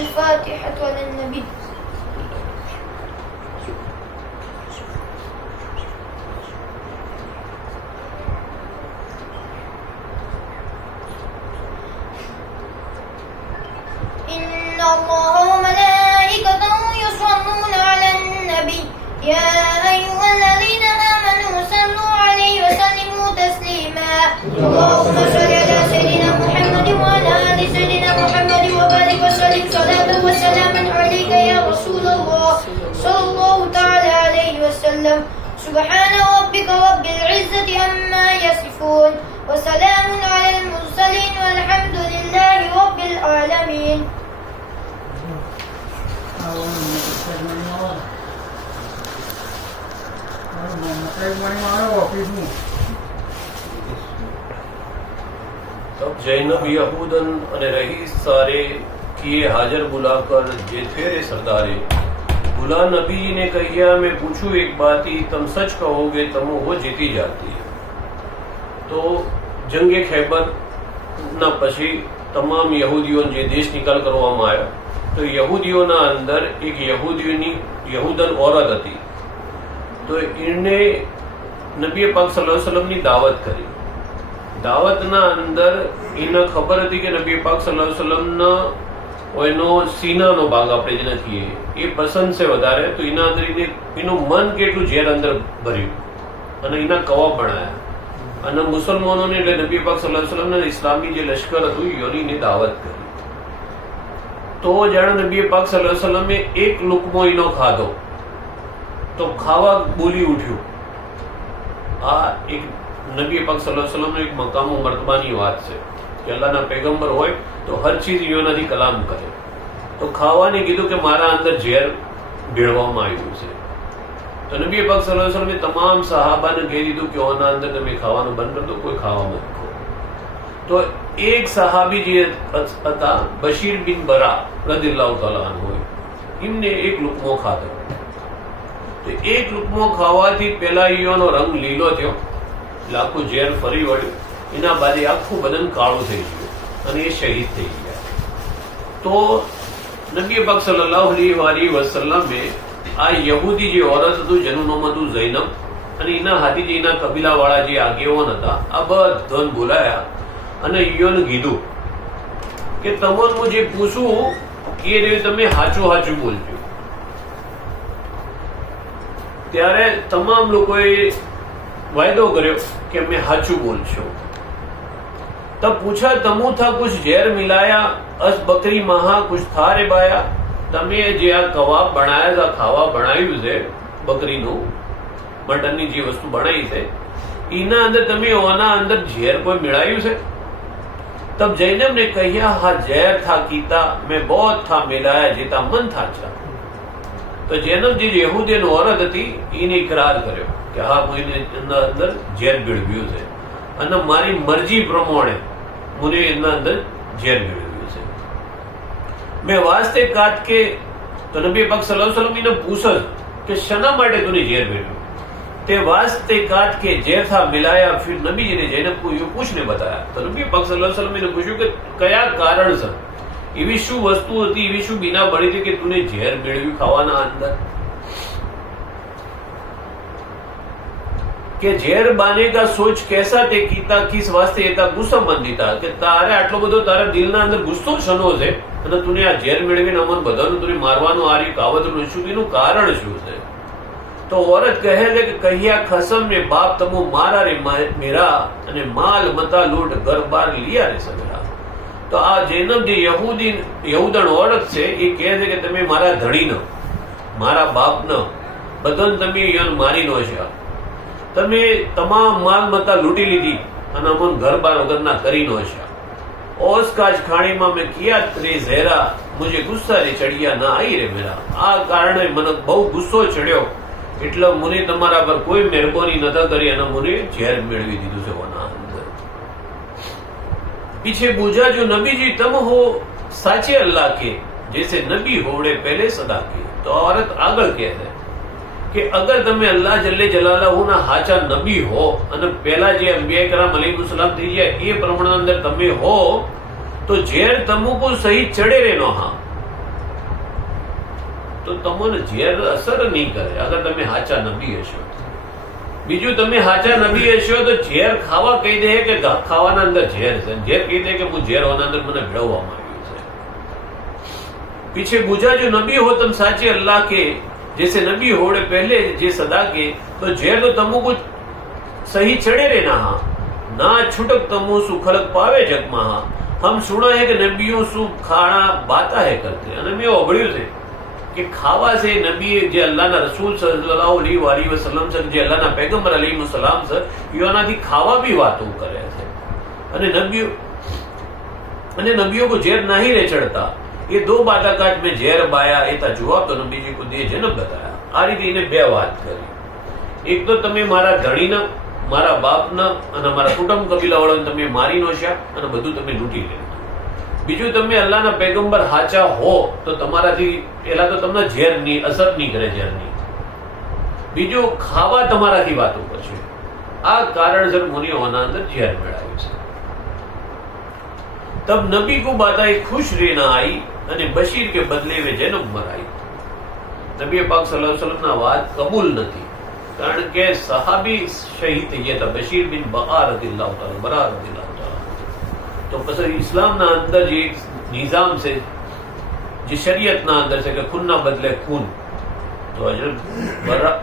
الفاتحة على النبي. إن الله وملائكته يصلون على النبي يا أيها الذين آمنوا صلوا عليه وسلموا تسليما. اللهم صل على سيدنا محمد وعلى آل سيدنا محمد وبارك وسلم صلاة وسلاما عليك يا رسول الله صلى الله تعالى عليه وسلم. سبحان ربك رب العزة عما يصفون وسلام على المرسلين والحمد لله رب العالمين. तब जैनब यहूदन અને રહીસ सारे किए हाजर बुलाकर जे थे रे सरदारे बुला नबी ने कहिया मैं पूछूं एक बात ही तुम सच कहोगे तमो वो जीती जाती है. तो जंगे खैबर ना પછી તમામ યહૂદીઓ જે દેશ નિકાલ કરવામાં આવ્યા તો યહૂદીઓના અંદર એક યહૂદન औरत હતી. તો એને નબી પાક સલ્લલ્લાહુ અલૈહિ વસલ્લમની દાવત કરી. દાવતના અંદર એને ખબર હતી કે નબી પાક સલ્લલ્લાહુ અલૈહિ વસલ્લમનો એનો સીનાનો ભાગ આપણે જેને કહીએ એ પસંદ છે વધારે. તો એના અંદર એનું મન કેટલું ઝેર અંદર ભર્યું અને એના કવાબ બનાવ્યા અને મુસલમાનોને એટલે નબી પાક સલ્લલ્લાહુ અલૈહિ વસલ્લમના ઇસ્લામી જે લશ્કર હતું એની દાવત કરી. તો જાણે નબી પાક સલ્લલ્લાહુ અલૈહિ વસલ્લમે એક લુકમો એનો ખાધો તો ખાવા બોલી ઉઠ્યું. આ એક નબી પાક સલ્લલ્લાહુ અલૈહિ વસલ્લમનો એક મકામો મર્તબાની વાત છે કે અલ્લાહના પૈગંબર હોય તો હર ચીજ એનાથી કલામ કરે. તો ખાવાને કીધું કે મારા અંદર ઝેર ભેળવામાં આવ્યું છે. તો નબી પાક સલ્લલ્લાહુ અલૈહિ વસલ્લમે તમામ સહાબાને કહી દીધું કે ઓના અંદર તમે ખાવાનું બંધ કરી દો, કોઈ ખાવા મત ખો. તો એક સહાબી જે હતા બશીર બિન બરા રદિયલ્લાહુ તાલા અન્હુ એમને એક લુકમો ખાધો. તો એક લુકમો ખાવાથી પેલા ઈયોનો રંગ લીલો થયો એટલે આખું ઝેર ફરી વળ્યું. એના બાદ આખું બદન કાળું થઈ ગયું અને એ શહીદ થઈ ગયા. તો નબી પાક સલ્લલ્લાહુ અલૈહિ વસલ્લમે આ યહૂદી જે औरत હતું જેનું નામ હતું ઝૈનબ અને એના હાથી જે એના કબીલા વાળા જે આગેવાન હતા આ બધાને બોલાયા અને ઈયોને કીધું કે તમને હું જે પૂછું એ તમે હાચું હાચું બોલજો. ત્યારે તમામ લોકોએ વાયદો કર્યો કે અમે હાચું બોલશો. तब पूछा तमु था कुछ जहर मिलाया अस बकरी महा कुछ था रे बाया. તમે જે આ કબાબ બનાયા છે ખાવા બનાવ્યું છે બકરીનું મટનની જે વસ્તુ બનાવી છે એના અંદર તમે ઓના અંદર ઝેર કોઈ મિલાયું છે? तब जैनब ने कहिया हाँ जहर था कीता मैं बहुत था मिलाया जेता मन था अच्छा. तो जैनब जी यहूदी औरत હતી એને ઇકરાર કર્યો કે હા મને એના અંદર ઝેર ભેળવ્યું છે અને મારી મરજી પ્રમાણે મને એના અંદર ઝેર ભેળવ્યું છે. મેં વાસ્તે કાટ કે તો નબી પાક સલ્લલ્લાહુ અલૈહિ વસલ્લમ એને પૂછે કે શના માટે તને ઝેર ભેળવ્યું? તે વાસ્તે કાટ के जैसा मिलाया. फिर नबी जी ने जैनब को ये पूछने बताया. तो नबी पाक सल्लल्लाहु अलैहि वसल्लम ने पूछा कि कया कारण से એવી શું વસ્તુ હતી, એવી શું બીના બળી હતી કે તુને ઝેર મેળવ્યું ખાવાના અંદર? કે ઝેર બાને કા સોચ कैसा તે કીતા કિસ વાસ્તે એતા ગુસ્સો બંધીતા કે તારે આટલો બધો તારા દિલના અંદર ગુસ્સો શનો છે અને તુને આ ઝેર મેળવીને અમન બધાનું તુને મારવાનું આ રહ્યું કાવતરું શું એનું કારણ શું છે? तो औरत कहे છે કે કહિયા ખસમ ને બાપ તમો મારા રે મેરા અને માલ મતા લૂટ ઘર બાર लिया રે સગરા. તો આ જૈનબ જે યહૂદન औरत છે એ કહે છે કે તમે મારા ધણીનો મારા બાપનો બધાને તમે યન મારી નો છે. તમે તમામ માલ મતા લૂંટી લીધી અને અમન ઘર બાર વગરના કરી નો છે. ઓસ કાજ ખાણીમાં મેં કિયા રે ઝેરા મુજે ગુસ્સા રે ચડિયા ના आई રે મેરા. આ કારણે મને બહુ ગુસ્સો ચડ્યો એટલે મુને તમારા પર કોઈ મહેરબાની નતા કરી અને મુને ઝેર મેળવી દીધું છે ઓના અંદર. पीछे पूछा जो नबी जी तम हो साचे अल्लाह के जैसे नबी होवड़े पहले सदा के. तो औरत आगळ कहते कि अगर तमे अल्लाह जल्ले जलालहू ना हाचा नबी हो અને પહેલા જે અંબિયા કરામ અલૈહિસ્સલામ થઈ ગયા એ પ્રમાણના અંદર તમે હો તો ઝેર તમુકો સહી ચડે રે નો હા તો તમને ઝેર અસર નહીં કરે અગર તમે સાચા નબી હશો. બીજું, તમે સાચા નબી હશો તો ઝેર ખાવા કહી દે કે ખાવાના અંદર ઝેર છે, ઝેર કહી દે કે હું ઝેર હોના અંદર મને ભેળવવામાં આવ્યું છે. पीछे बुझा जो नबी हो तुम साचे अल्लाह के जैसे नबी होड़े पहले जे सदा के तो झेर तो तमु कुछ सही चढ़े रे ना ना छुटक तमु सु खलक पावे जगमा हम सुना है कि नबियों सु खाना बाता है करते અને મેં ઓગળ્યું છે કે ખાવા છે નબી જે અલ્લાહના રસૂલ સલ્લલ્લાહુ અલૈહિ વસલ્લમ છે જે અલ્લાહના પૈગંબર અલૈહિ સલામ છે યોનાથી ખાવા બી વાતો કરે છે અને નબીઓ को ઝેર नहीं रे चढ़ता. ये दो बाताकाट में ઝેર બાયા એતા જવાબ તો નબીજી को દે જનબ बताया. આ રીતે એને બે વાત કરી. એક તો તમે મારા ધણીના મારા બાપના અને મારા કુટુંબ કબીલાવાળાને તમે મારી નોશ્યા અને બધું તમે લૂંટી લીધું. બીજું, તમે અલ્લાહના પૈગંબર હાચા હો તો તમારાથી પહેલા તો તમને ઝેરની અસર નહીં કરે ઝેરની. બીજું, ખાવા તમારાથી વાતો કરશે. આ કારણસર મુનિઓના અંદર ઝેર મેળવ્યું છે. तब नबी को बाताई खुश रहना आई અને બશીર કે બદલે વે જન્મ મરાઈ. નબી પાક સલ્લલ્લાહુ અલૈહિ વસલ્લમ ના વાત કબૂલ નથી કારણ કે સહાબી શહીદ થઈ ગયા હતા બશીર બિન બરા રદિયલ્લાહુ તાલા. તો પછી ઇસ્લામના અંદર જે એક નિઝામ છે જે શરીયતના અંદર છે કે ખૂનના બદલે ખૂન, તો હજરત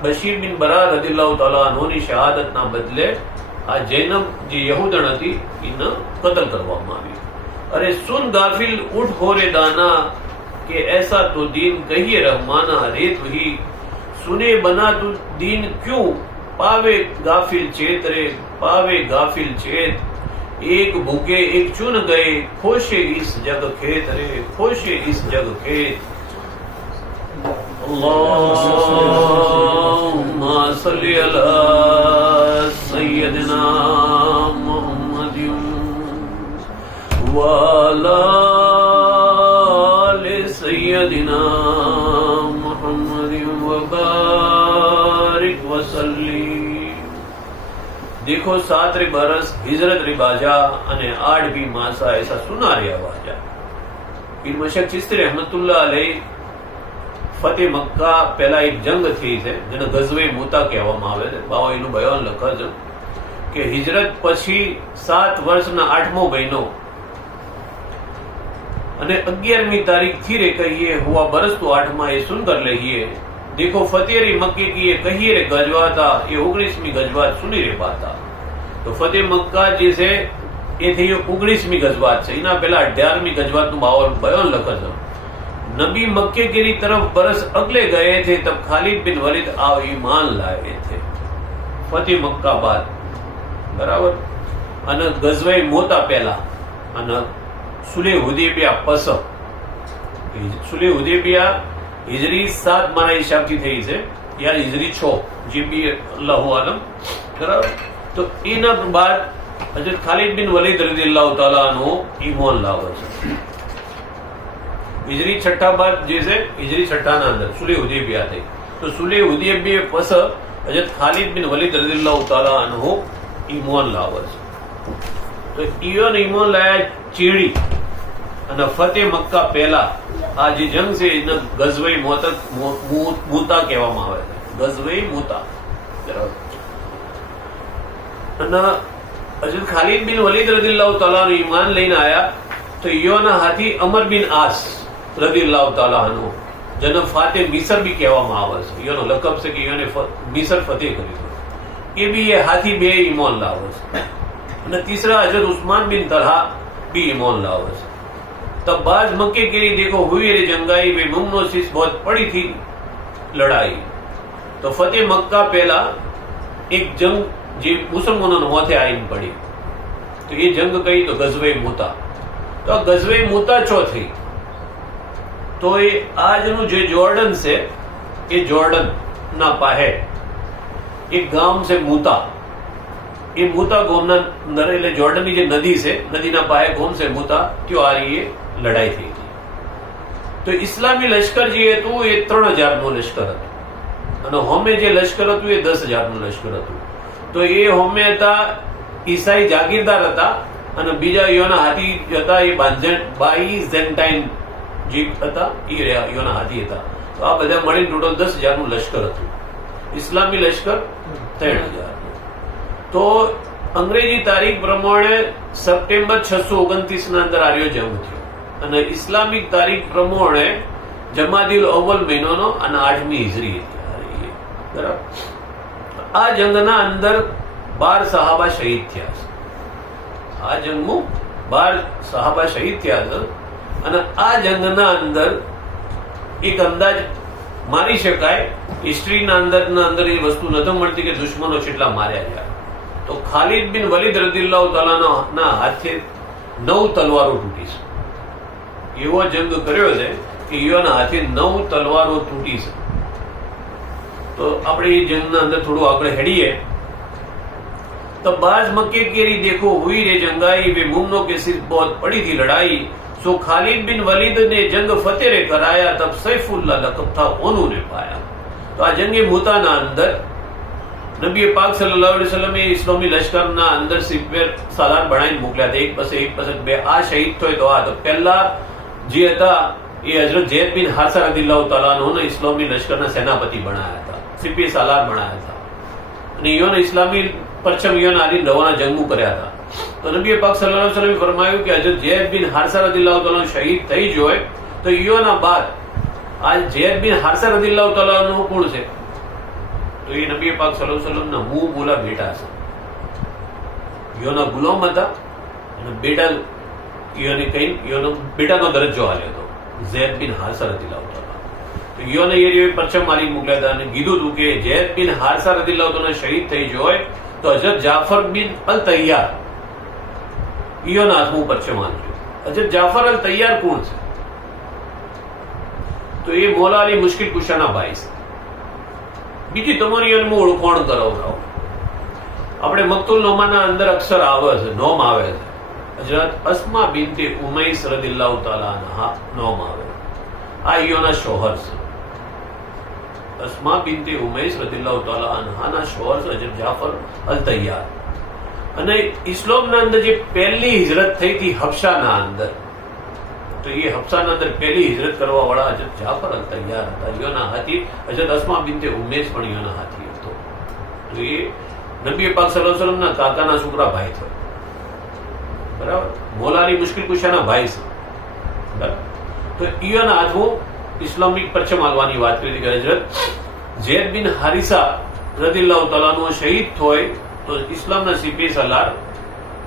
બશીર બિન બરા રદિયલ્લાહુ તાલા અન્હોની શહાદતના બદલે આ જૈનબ જે યહૂદણ હતી એને કતલ કરવામાં આવી. अरे सुन गाफिल उठ हो रे दाना के ऐसा तो दीन कहिए रहमाना रेत वही सुने बना तू दीन क्यों पावे गाफिल चेत रे पावे गाफिल चेत एक भूखे एक चुन गए खोशे इस जग खेत रे खोशे इस जग खेत. अल्लाहुम्मा सल्ली अला सय्यदिना वाला ले सय्यदिना मुहम्मद व बारिक वसल्ली. देखो 7 रे बरस हिजरत रे बाजा અને 8 भी मासा ऐसा सुना रे आवाजा. પીર મશક ચિસ્તી રહેમતુલ્લાહ અલૈહ ફતેહ મક્કા પહેલા એક જંગ થઈ છે જેને ગઝવે મુતા કહેવામાં આવે છે. બાવાઈનું બયાન લખે છે કે હિજરત પછી 7 વર્ષના 8મો મહિનો અને 11वीं तारीख थी रे कहिए हुआ बरस तो 8 ये सुन कर लहिए. देखो फतेहरी मक्के की ये कहिए रे गजवाता ये 19वीं गजवात सुनी रे बाता. तो फतेह मक्का જે છે એ થઈ 19મી ગજવાત છે. એના પહેલા 18મી ગજવાતનું બયાન લખે છે. नबी मक्के की तरफ बरस अगले गए थे तब खालिद बिन वलीद आओ ईमान लाए थे. फतेह मक्का बाद बराबर અને ગઝવે મોતા પહેલા અને સુલે હુદૈબિયા પસ. સુલે હુદૈબિયા હિજરી 7 મારા હિસાબથી થઈ છે યા હિજરી 6 જે બી અલ્લાહુ આલમ બરાબર. તો એના બાદ હજરત ખાલિદ બિન વલીદ રદિયલ્લાહુ તાલા અન્હુ ઈમાન લાવે છે. હિજરી 6 બાદ જે છે હિજરી 6 ના અંદર સુલે હુદૈબિયા થઈ. તો સુલે હુદૈબિયા પસ હજરત ખાલિદ બિન વલીદ રદિયલ્લાહુ તાલા અન્હુ ઈમાન લાવે છે. તો ઈયોન ઈમાન લાયા ચીડી અને ફતેહ મક્કા પહેલા આ જે જંગ છે એને ગઝવે મુતા કહેવામાં આવે છે. ગઝવે મુતા બરાબર. અને હજરત ખાલિદ બિન વલીદ રદિયલ્લાહુ તાલા અન્હુ ઈમાન લઈને આયા તો ઈયોના હાથી અમર બિન આસ રદિયલ્લાહુ તાલા અન્હુ જેને ફાતે મિસર બી કહેવામાં આવે છે. ઈયોનો લકબ છે કે ઈયોને મિસર ફતેહ કર્યું. એ બી એ હાથી બે ઈમાન લાવે છે. અને तीसरा हजरत उस्मान बिन तलहा भी ईमान लावे. तब बाज मक्के के देखो हुई रे जंगाई वे मुमनो सिस बहुत पड़ी थी लड़ाई. तो फतेह मक्का पहला एक जंग जे मुसलमानों माथे आईन पड़ी. तो ये जंग कही तो गजवे मुता. तो गजवे मुता चो थी. तो ये आज नु जे जॉर्डन से ये जॉर्डन ना पाहे एक गांव से मुता ये मूता गोमना अंदर એટલે જોર્ડનની જે નદી છે નદીના પાયે ગોમ છે મૂતા त्यो आ रही है लड़ाई થઈ હતી. તો ઇસ્લામી લશ્કર જે હતું એ 3000 નું લશ્કર હતું અને હોમે જે લશ્કર હતું એ 10000 નું લશ્કર હતું. તો એ હોમે હતા ઈસાઈ જાગીરદાર હતા અને બીજા યોના હાથી હતા એ બાઈ ઝેન્ટાઇન જે હતા એ યોના હાથી હતા. તો આ બધા મળીને ટોટલ 10,000નું લશ્કર હતું. ઇસ્લામી લશ્કર 3,000. તો અંગ્રેજી તારીખ પ્રમાણે સપ્ટેમ્બર 629 ના અંદર આર્યો જંગ થયો અને ઇસ્લામિક તારીખ પ્રમાણે જમાદિલ અવ્વલ મહિનાનો અને 8મી હિજરી હતી. બરાબર. આ જંગના અંદર 12 સહાબા શહીદ થયા છે. આ જંગમાં 12 સહાબા શહીદ થયા છે અને આ જંગના અંદર એક અંદાજ મારી શકાય, હિસ્ટ્રીના અંદર એ વસ્તુ નથી મળતી કે દુશ્મનો કેટલા માર્યા ગયા. તો ખાલિદ બિન વલીદ રદિયલ્લાહુ તાલા ના હાથે 9 તલવારો તૂટી છે. એવો જંગ કર્યો છે કે એના હાથે 9 તલવારો તૂટી છે. તો આપણે એ જંગના અંદર થોડું આગળ હેડીએ तो बाज मक्के केरी देखो हुई रे जंगाई, वे मुमनों के सिर बहुत पड़ी थी लड़ाई. सो खालिद बिन वलीद ने जंग फतेह रे कराया, तब सैफुल्लाह लक़ब था उन्होंने पाया. तो आ जंगे मुताना अंदर नबी पाक सल्लल्लाहु अलैहि वसल्लम એ ઇસ્લામી લશ્કરના અંદર સિપેર સાલાર બનાવીને મોકલ્યા હતા. એક પછી બે આ શહીદ થયો. તો આ તો પહેલા જે હતા એ હજરત ઝૈદ બિન હારિસા રદિયલ્લાહુ તાલા અન્હુને ઇસ્લામી લશ્કરના સેનાપતિ બનાવ્યા હતા, સિપે સાલાર બનાવ્યા હતા અને ઈયોને ઇસ્લામી પરચમ ઈયોને આદિન રવાના જંગમું કર્યા હતા. તો નબી પાક સલ્લલ્લાહુ અલૈહિ વસલ્લમે ફરમાયું કે હજરત ઝૈદ બિન હારિસા રદિયલ્લાહુ તાલા શહીદ થઈ જોય તો ઈયોના બાદ આ ઝૈદ બિન હારિસા રદિયલ્લાહુ તાલા અન્હુ કોણ છે? તો એ નબી પાક સલ્લલ્લાહુ અલૈહિ વસલ્લમના મુંહ બોલા બેટા છે. ઈયોના ગુલામ હતા અને બેટા ઈયોને કઈ ઈયોનો બેટાનો દરજ્જો આલ્યો હતો ઝૈદ બિન હારિસા રદિયલ્લાહુ તાલા. તો ઈયોને એ પરચમ મારી મોકલ્યા હતા અને કીધું હતું કે ઝૈદ બિન હારિસા રદિયલ્લાહુ તાલા શહીદ થઈ જોય તો હજરત જાફર બિન અલ તૈયાર ઈયોના હાથમાં પરચમ આલ્યો. હજરત જાફર અલ તૈયાર કોણ છે? તો એ મૌલા અલી મુશ્કિલ કુશાના ભાઈ છે. બીજી તમારી અનમોળ ઓળખાણ કરાવડાવો. આપણે મક્તુલ નોમાના અંદર અક્ષર આવે છે, નોમ આવે છે. હજરત અસ્મા બિનતે ઉમૈસ રદિયલ્લાહુ તાલા અન્હા નોમ આવે. આ ઈયોના શોહર છે. અસ્મા બિનતે ઉમૈસ રદિયલ્લાહુ તાલા અન્હાના શોહર છે હજરત જાફર અલ તૈયાર. અને ઇસ્લામના અંદર જે પહેલી હિજરત થઈ હતી હબશાના અંદર, તો એ હબશાના અંદર પહેલી હિજરત કરવા વાળા હજરત જાફર અલ તૈયાર હતા. ઈયોના હાથી હજરત અસ્મા બિનતે ઉમૈસ પણ ઈયોના હાથી હતો. તો એ નબી પાક સલ્લલ્લાહુ અલૈહિ વસલ્લમના કાકાના છોકરા ભાઈ થયો. બરાબર. મૌલા અલી મુશ્કિલ કુશાના ભાઈ છે. બરાબર. તો ઈયોના હાથમાં ઇસ્લામિક પરચમ આલવાની વાત કરી કે હજરત ઝૈદ બિન હારિસા રદિયલ્લાહુ તાલા અન્હુ શહીદ થાય તો ઇસ્લામના સિપે સલાર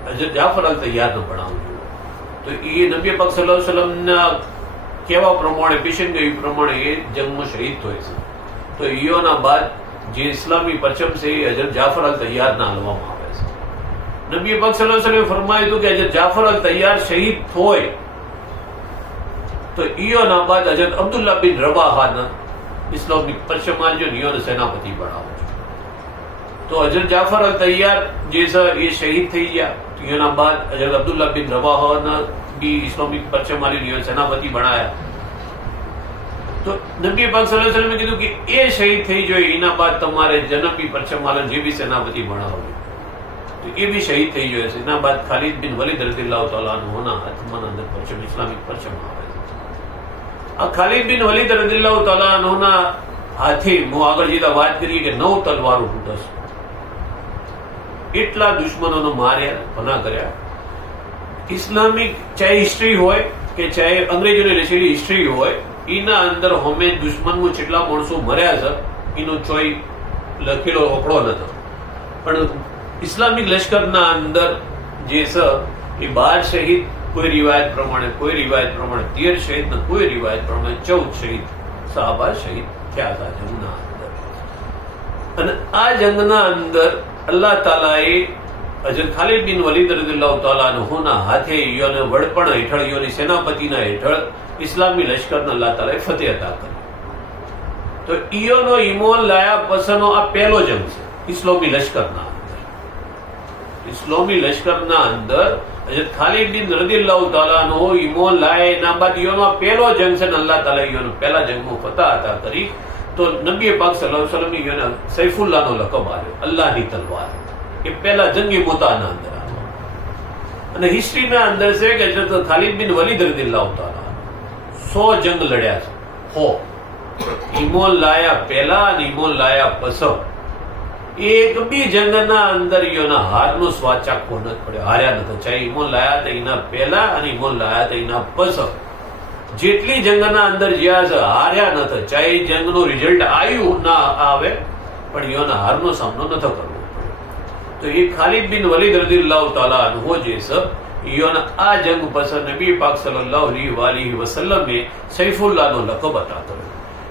હજરત જાફર અલ તૈયારને ભણાવજો. તો એ નબી પાક સલ્લલ્લાહુ અલૈહિ વસલ્લમના કહેવા પ્રમાણે પેશનગોઈ પ્રમાણે એ જંગમાં શહીદ થાય છે. તો ઈયોના બાદ જે ઇસ્લામી પરચમ છે એ હજરત જાફર અલ તૈયારના આલવામાં આવે છે. નબી પાક સલ્લલ્લાહુ અલૈહિ વસલ્લમે ફરમાયું હતું કે હજરત જાફર અલ તૈયાર શહીદ થાય તો ઈયોના બાદ હજરત અબ્દુલ્લાહ બિન રવાહાના ઇસ્લામિક પરચમ આલજો ને ઈયોને સેનાપતિ બનાવો. તો હજરત જાફર અલ તૈયાર જે છે એ શહીદ થઈ ગયા. ઈયોના બાદ હજરત અબ્દુલ્લાહ બિન રવાહાના બી ઇસ્લામિક પરચમ આલીને ઈયોને સેનાપતિ બનાયા. તો નબી પાક સલ્લલ્લાહુ અલૈહિ વસલ્લમે કીધું કે એ શહીદ થઈ જોઈએ એના બાદ તમારે જનબી પરચમ આલે જે બી સેનાપતિ બનાવો. તો એ બી શહીદ થઈ જોઈએ છે. એના બાદ ખાલિદ બિન વલીદ રદિયલ્લાહુ તાલા અન્હુના હાથમાં અંદર પરચમ ઇસ્લામિક પરચમ આવે. આ ખાલિદ બિન વલીદ રદિયલ્લાહુ તાલા અન્હુના હાથે હું આગળ જતા વાત કરીએ કે 9 તલવારો તૂટશે. એટલા દુશ્મનોનો માર્યા, ભના કર્યા. ઇસ્લામિક ચાહે હિસ્ટ્રી હોય કે ચાહે અંગ્રેજોની લખેલી હિસ્ટ્રી હોય, એના અંદર હોમે દુશ્મનમાં જેટલા માણસો મર્યા છે એનો ચોય લખેલો આંકડો નતો. પણ ઇસ્લામિક લશ્કરના અંદર જે છે એ 12 શહીદ કોઈ રિવાયત પ્રમાણે, કોઈ રિવાયત પ્રમાણે 13 શહીદ ને કોઈ રિવાયત પ્રમાણે 14 શહીદ સાહબા શહીદ થયા હતા જંગના અંદર. અને આ જંગના અંદર અલ્લાહ તાલાએ હજરત ખાલિદ બિન વલીદ રદિયલ્લાહુ તાલા અન્હુના હાથે ઈયોને વડપણ હેઠળ, ઈયોની સેનાપતિના હેઠળ ઇસ્લામી લશ્કરને અલ્લાહ તાલાએ ફતેહ અતા કરી. તો ઈયોનો ઈમાન લાયા પછીનો આ પહેલો જંગ છે ઇસ્લામી લશ્કરના અંદર. ઇસ્લામી લશ્કરના અંદર હજરત ખાલિદ બિન રદિયલ્લાહુ તાલા અન્હુ ઈમાન લાયા એના બાદ ઈયોનો પહેલો જંગ છે ને અલ્લાહ તાલાએ ઈયોનો પહેલા જંગમાં ફતેહ અતા કરી. તો નબી પાક સલ્લલ્લાહુ અલૈહિ વસલ્લમે ઈયોને સૈફુલ્લાહનો લકબ આપ્યો, અલ્લાહની તલવાર. એ પહેલા જંગી મુતાના અંદર આવ્યો. અને હિસ્ટ્રીના અંદર છે કે હજરત ખાલિદ બિન વલીદ રદિયલ્લાહુ તાલા 100 જંગ લડ્યા છે. 100 ઈમોન લાયા પહેલા અને ઈમોન લાયા પછી એક બી જંગના અંદર ઈયોના હારનો સ્વાદ ચાખવો ન પડ્યો, હાર્યા નતો. ચાહે ઈમોન લાયા હતા એના પહેલા અને ઈમોન લાયા હતા એના પછી જેટલી જંગના અંદર જ્યાં છે હાર્યા નતો. ચાહે જંગનું રિઝલ્ટ આવ્યું ના આવે પણ ઈયોના હારનો સામનો નતો કરવો પડ્યો. તો એ ખાલિદ બિન વલીદ રદિયલ્લાહુ તાલા અન્હુ જે છે ઈયોના આ જંગ પછી નબી પાક સલ્લલ્લાહુ અલૈહિ વસલ્લમે સૈફુલ્લાહનો લકબ અતા કર્યો.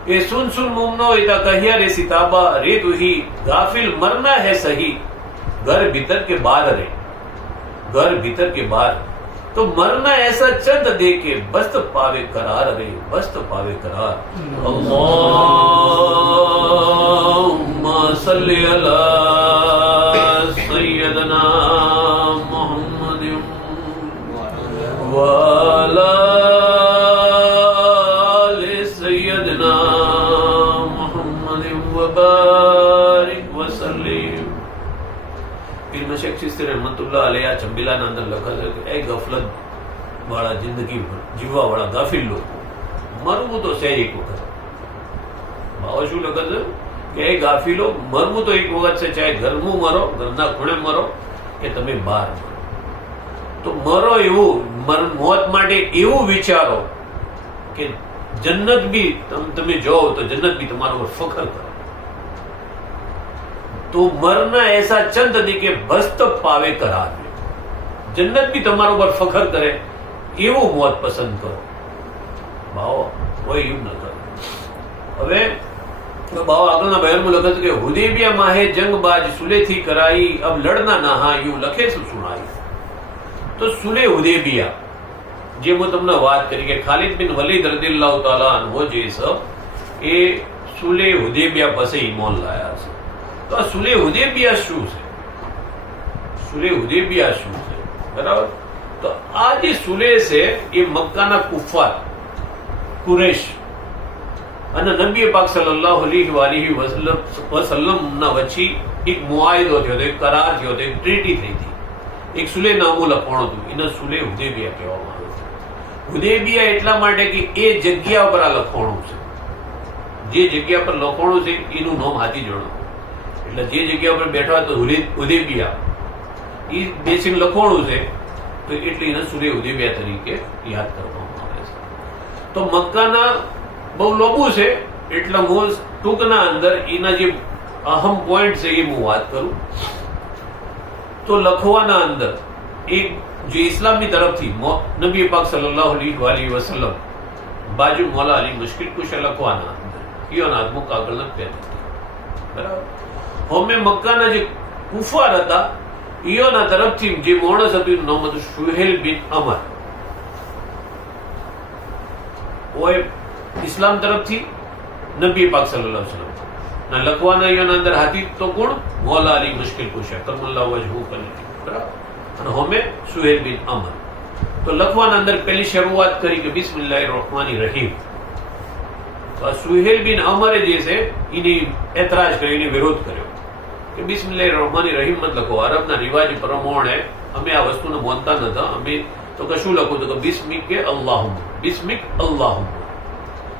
ये सुन सुन मुमनो इता कहिया रे सिताबा रे तू ही गाफिल मरना है सही घर भीतर के बाहर रे, घर भीतर के बाहर तो मरना ऐसा चंद दे के बस्त पावे करार रे, बस्त पावे करार. अल्लाहुम्मा सल्ली अला सय्यदना मुहम्मदिन व अला शेख चिश्ती रहमतुल्लाह अलैह चंबीलाના અંદર લખે છે કે એ ગફલત વાળા જિંદગી જીવવા વાળા ગાફિલ લોકો મરવું તો છે એક વખત. ભાવ શું લખે છે કે એ ગાફિલો મરવું તો એક વખત છે, ચાહે ઘરમાં મરો, ઘરના ખૂણે મરો કે તમે બહાર મરો. તો મરો એવું મોત માટે એવું વિચારો કે જન્નત બી તમે જાઓ તો જન્નત બી તમારા ઉપર ફખર કરો. तो मरना ऐसा चंद दी के बस्त पावे करार, जन्नत भी તમારા ઉપર ફખર કરે એવું મોત પસંદ કરો. ભાવ કોઈ એવું ન કરે. હવે ભાવ આગળના બયાનમાં લખે છે કે હુદૈબિયા માહે જંગ બાજ સુલે થી કરાઈ અબ લડના નહા યું લખે શું સુનાઈ. તો સુલે હુદૈબિયા જે હું તમને વાત કરી કે ખાલિદ બિન વલીદ રદિયલ્લાહુ તાલા અન્હુ જે છે એ સુલે હુદૈબિયા પછી ઈમાન લાયા છે. તો આ સુલે હુદૈબિયા શું છે? સુલે હુદૈબિયા શું છે? બરાબર. તો આ જે સુલે છે એ મક્કાના કુફાર કુરેશ અને નબી પાક સલ્લલ્લાહુ અલૈહિ વસલ્લમ ના વચ્ચે એક મુઆહિદો થયો હતો, એક કરાર થયો હતો, એક ટ્રીટી થઈ હતી, એક સુલે નામું લખવાનું હતું. એને સુલે હુદૈબિયા કહેવામાં આવે છે. હુદૈબિયા એટલા માટે કે એ જગ્યા પર આ લખવાનું છે, જે જગ્યા પર લખવાનું છે એનું નામ હાથી જણો. એટલે જે જગ્યા ઉપર બેઠા તો હુદૈબિયા એ બેસીને લખવાનું છે તો એટલે એને સુલે હુદૈબિયા તરીકે યાદ કરવામાં આવે છે. તો મક્કાના બહુ લોબુ છે એટલે હું ટૂંકના અંદર એના જે અહમ પોઈન્ટ છે એ હું વાત કરું. તો લખવાના અંદર એક જે ઇસ્લામની તરફથી નબી પાક સલ્લલ્લાહુ અલૈહિ વસલ્લમ બાજુ મોલા અલી મુશ્કિલ કુશા લખવાના અંદર ઈયોના હાથમાં કાગળ લખતા બરાબર. હોમે મક્કાના જે કુફાર હતા ઈયોના તરફથી જે માણસ હતું એનું નામ હતું સુહેલ બિન અમર. ઓય ઇસ્લામ તરફથી નબી પાક સલ્લલ્લાહુ અલૈહિ વસલ્લમ ના લખવાના ઈયોના અંદર હાથી તો કોણ? મોલા અલી મુશ્કિલ કુશા કરમલ્લાહુ વજહુ કરી બરાબર. અને હોમે સુહેલ બિન અમર. તો લખવાના અંદર પહેલી શરૂઆત કરી કે બિસ્મિલ્લાહિર રહમાનિર રહીમ. તો આ સુહેલ બિન અમરે જે છે એની એતરાજ કર્યો, એની વિરોધ કર્યો કે બિસ્મિલ્લાહિર રહમાનિર રહીમ મત લખો. અરબના રિવાજ પ્રમાણે અમે આ વસ્તુને માનતા નતા. અમે તો કશું લખું તો કે બિસ્મિક કે અલ્લાહુમ્મા, બિસ્મિક અલ્લાહુમ્મા.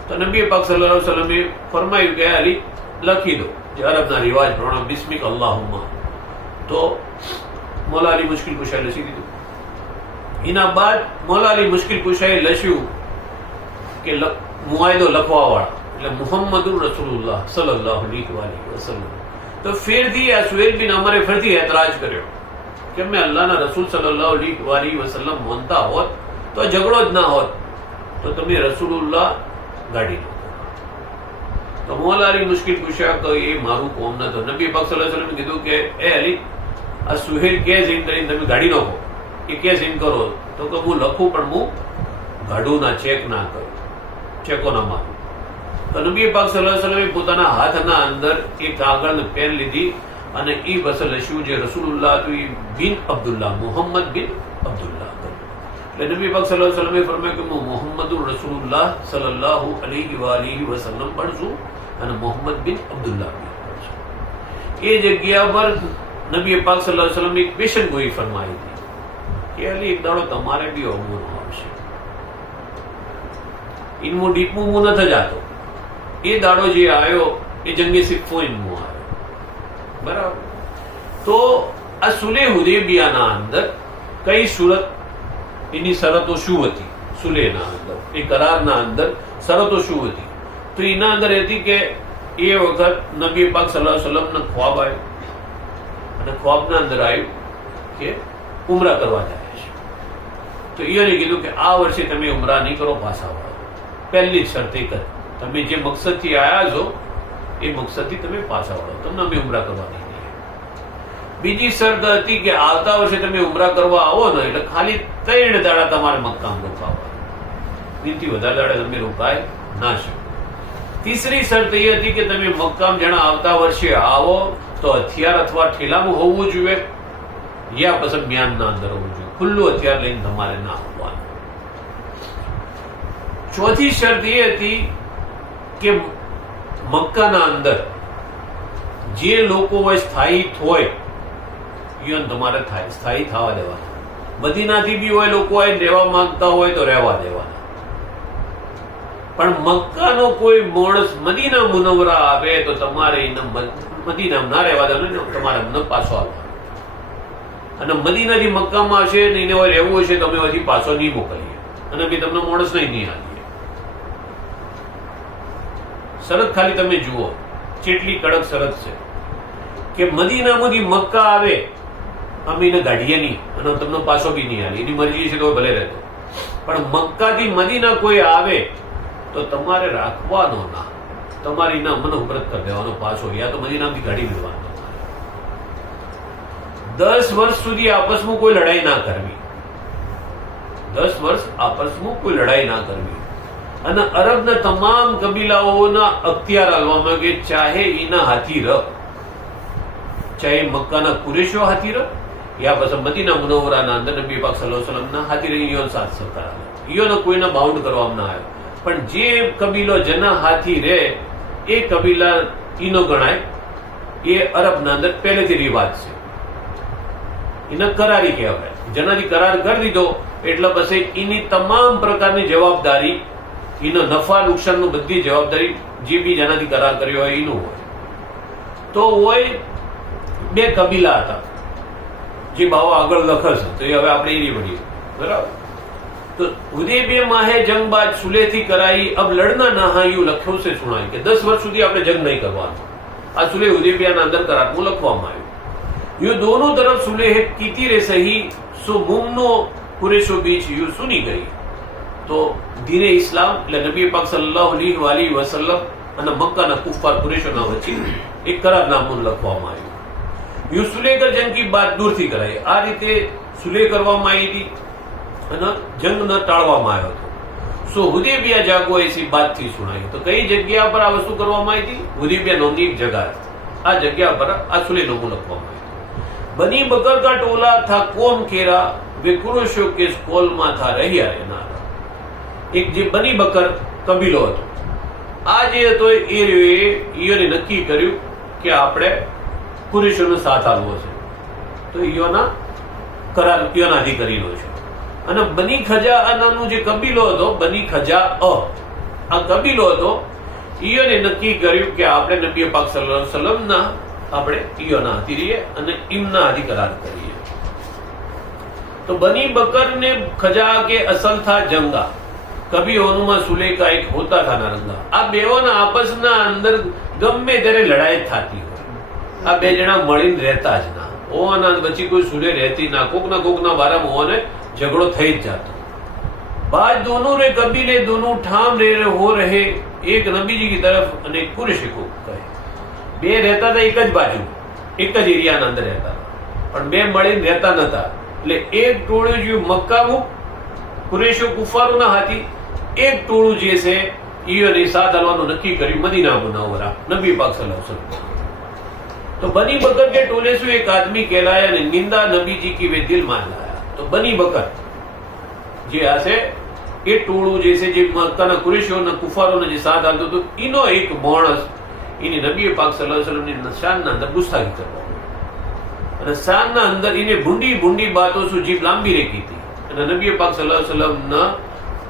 તો નબી પાક સલ્લલ્લાહુ અલૈહિ વસલ્લમે ફરમાયું કે અલી લખી દો જે અરબના રિવાજ પ્રમાણે બિસ્મિક અલ્લાહુમ્મા. તો મોલા અલી મુશ્કિલ કુશાએ લખી દીધું. એના બાદ મોલા અલી મુશ્કિલ કુશાએ લખ્યું કે મુઆહિદો લખવા વાળા એટલે મુહમ્મદુર રસૂલુલ્લાહ સલ્લલ્લાહુ અલૈહિ વસલ્લમ. તો ફેરથી આ સુહેલ બિન અમરે ફરીથી એતરાજ કર્યો કે મેં અલ્લાહના રસૂલ સલ્લલ્લાહુ અલૈહિ વસલ્લમ માનતા હોત તો ઝઘડો જ ના હોત, તો તમે રસૂલુલ્લાહ ગાડી લો. તો મોલા અલી મુશ્કિલ કુશા કે એ મારું કોમ નતો. નબી પાક સલ્લલ્લાહુ અલૈહિ વસલ્લમ કીધું કે એ અલી આ સુહેલ કે ઝીન કરીને તમે ગાડી નાખો. એ કે ઝીન કરો તો કે હું લખું પણ હું ગાડું ના ચેક ના કરું, ચેકો ના મારું. તો નબી પાક સલ્લલ્લાહુ અલૈહિ વસલ્લમે પોતાના હાથના અંદર એક કાગળ ને પેન લીધી અને એ બસ લખ્યું જે રસૂલુલ્લાહ હતું એ બિન અબ્દુલ્લાહ, મુહમ્મદ બિન અબ્દુલ્લાહ. એટલે નબી પાક સલ્લલ્લાહુ અલૈહિ વસલ્લમે ફરમાયું કે હું મુહમ્મદુર રસૂલુલ્લાહ સલ્લલ્લાહુ અલૈહિ વસલ્લમ પણ છું અને મુહમ્મદ બિન અબ્દુલ્લાહ પણ છું. એ જગ્યા પર નબી પાક સલ્લલ્લાહુ અલૈહિ વસલ્લમે એક પેશન ગોઈ ફરમાઈ હતી કે અલી એક દાડો તમારે બી અવગુણ આવશે. ઇનમું ડીપમું હું નથી જાતો એ દાડો જે આવ્યો એ જંગે સિફ્ફીનનો આવ્યો, બરાબર. તો આ સુલે હુદૈબિયાના અંદર કઈ સુરત એની શરતો શું હતી? સુલેના અંદર એ કરારના અંદર શરતો શું હતી? તો એના અંદર હતી કે એ વખત નબી પાક સલ્લલ્લાહુ અલૈહિ વસલ્લમનો ખ્વાબ આવ્યો અને ખ્વાબના અંદર આવ્યું કે ઉમરા કરવા જાય છે. તો એને કીધું કે આ વર્ષે તમે ઉમરા નહીં કરો, પાછા વળો. પહેલી શરત એક જ, તમે જે મકસદથી આવ્યા છો એ મકસદથી તમે પાછા વળો, તમને અમે ઉમરા કરવા નહીં દઈએ. બીજી શરત હતી કે આવતા વર્ષે તમે ઉમરા કરવા આવો ને એટલે ખાલી 3 દાડા તમારે મક્કામ રોકાવા, એનાથી વધારે દાડા તમે રોકાય ના શકો. તીસરી શરત એ હતી કે તમે મક્કામ જણા આવતા વર્ષે આવો તો હથિયાર અથવા ઠેલામાં હોવું જોઈએ, યા પછી મ્યાનના અંદર હોવું જોઈએ, ખુલ્લું હથિયાર લઈને તમારે ના આવવાનું. ચોથી શરત એ હતી કે મક્કાના અંદર જે લોકો હોય સ્થાયી હોય ઈવન તમારે સ્થાયી થવા દેવાના. મદીનાથી બી હોય લોકો હોય રહેવા માંગતા હોય તો રહેવા દેવાના. પણ મક્કાનો કોઈ માણસ મદીના મુનવ્વરા આવે તો તમારે મદીના ના રહેવા દેવાનું, તમારે અમને પાછો આવવાનો. અને મદીનાથી મક્કામાં હશે ને એને હોય રહેવું હશે તો અમે હજી પાછો નહીં મોકલીએ અને બી તમને માણસ નહીં આવીએ. શરત ખાલી તમે જુઓ કેટલી કડક શરત છે કે મદીનામાંથી મક્કા આવે અમે એને ગાડીએ નહીં અને તમને પાછો બી નહીં આવી, એની મરજી છે તો ભલે રહેતો. પણ મક્કાથી મદીના કોઈ આવે તો તમારે રાખવાનો ના, તમારે એના મન ઉપરત કરી દેવાનો પાછો, યા તો મદીનામાંથી ગાડી મેળવાનો. 10 વર્ષ સુધી આપસમાં કોઈ લડાઈ ના કરવી, 10 વર્ષ આપસમાં કોઈ લડાઈ ના કરવી. અને અરબના તમામ કબીલાઓના અખ્તિયાર આલવામાં કે ચાહે એના હાથી રહ, ચાહે મક્કાના કુરેશો હાથી રહ યા પછી મદીના મુનવ્વરાના અંદર નબી પાક સલ્લલ્લાહુ અલૈહિ વસલ્લમના હાથી રહી ઈયોનો સાથ સહકાર આલે, ઈયોનો કોઈને બાઉન્ડ કરવામાં ના આવ્યો. પણ જે કબીલો જેના હાથી રહે એ કબીલા ઈનો ગણાય, એ અરબના અંદર પહેલેથી રિવાજ છે, એને કરારી કહેવાય. જેનાથી કરાર કરી દીધો એટલે પછી એની તમામ પ્રકારની જવાબદારી, એનો નફા નુકસાનનું બધી જવાબદારી જે બી જેનાથી કરાર કર્યો હોય એનું હોય. તો હોય 2 કબીલા હતા જે ભાવો આગળ લખશે તો એ હવે આપણે એની ભણીએ, બરાબર. तो हुदैबिया माहे जंग बाद सुलह थी कराई, अब लड़ना ना हा यूं लख्यों से सुनाई कि 10 वर्ष સુધી આપણે જંગ નહીં કરવાનો. આ સુલહ હુદૈબિયાના અંદર કરારમાં લખવામાં આવ્યું. यूं दोनों तरफ सुलह कीती रे सही सो मुमनो कुरेशो बीच यूं सुनी गई. તો દીને ઇસ્લામ એટલે નબી પાક સલ્લલ્લાહુ અલૈહિ વસલ્લમ અને મક્કાના કુફાર કુરેશોના વચ્ચે એક કરારનામું લખવામાં આવ્યું. यूं સુલહ કર જંગ કી બાત દૂરથી કરાઈ. આ રીતે સુલહ કરવામાં આવી હતી અને જંગ ન ટાળવામાં આવ્યો હતો. સો હુદૈબિયા જાગો એસી બાતથી સુનાઈ. તો કઈ જગ્યા પર આ વસ્તુ કરવામાં આવી હતી? હુદૈબિયા નામની એક જગ્યા, આ જગ્યા પર આ સુલેહનામું લખવામાં આવ્યું. બની બકર કા ટોલા થા કોમ કેરા વે કુરેશો કે કોલમાં થા રહ્યા રહેનારા. એક જે બની બકર કબીલો હતો, આ જે હતો ઈયોને નક્કી કર્યું કે આપણે કુરેશોનો સાથ આપવો છે, તો ઈયોના કરાર ઈયોના અધિકારીનો છે. અને બની ખજા નામનો જે કબીલો હતો, બની ખજા આ કબીલો હતો, ઈયોને નક્કી કર્યું કે આપણે નબી પાક સલ્લલ્લાહુ અલૈહિ વસલ્લમના આપણે ઈયોના હાથી રહીએ અને ઈમના હાથી કરાર કરીએ. તો બની બકર ને ખજા કે અસલ થા જંગા, કભી ઓનુમાં સુલે કા એક હોતા થા નારંગા. આ બેઓના આપસના અંદર ગમે ત્યારે લડાઈ થતી હોય, આ બે જણા મળીને રહેતા જ ના, ઓના વચ્ચે કોઈ સુલે રહેતી ના, કોકના બારામાં ઓને झगड़ो થઈ જ जातो. बाज दोनों रे कबीले दोनों ठाम रे हो रहे एक नबी जी की तरफ અને કુરેશી को કહે. બે રહેતા હતા એક જ બાજુ, એક જ એરિયાના અંદર રહેતા હતા, પણ બે મળીને રહેતા નતા. એટલે એક ટોળું જે મક્કાનું કુરેશો કુફારોના હાથી, એક ટોળું જે છે ઈયોની સાથ હાલવાનું નક્કી કર્યું મદીના મુનવ્વરા નબી પાક સલ્લલ્લાહુ અલૈહિ વસલ્લમ. તો બની બકર કે टोले से एक आदमी कहलाया ने निंदा नबी जी की वे दिल मान लाया. તો બની બકર જે હશે એ ટોળું જે છે જે મક્કાના કુરેશીઓના કુફારોને જે સાથ આપતો હતો, એનો એક માણસ એની નબી પાક સલ્લલ્લાહુ અલૈહિ વસલ્લમની શાનના અંદર ગુસ્તાખી કરવા અને શાનના અંદર એને ભૂંડી બાતો શું જીભ લાંબી રેખી હતી અને નબી પાક સલ્લલ્લાહુ અલૈહિ વસલ્લમના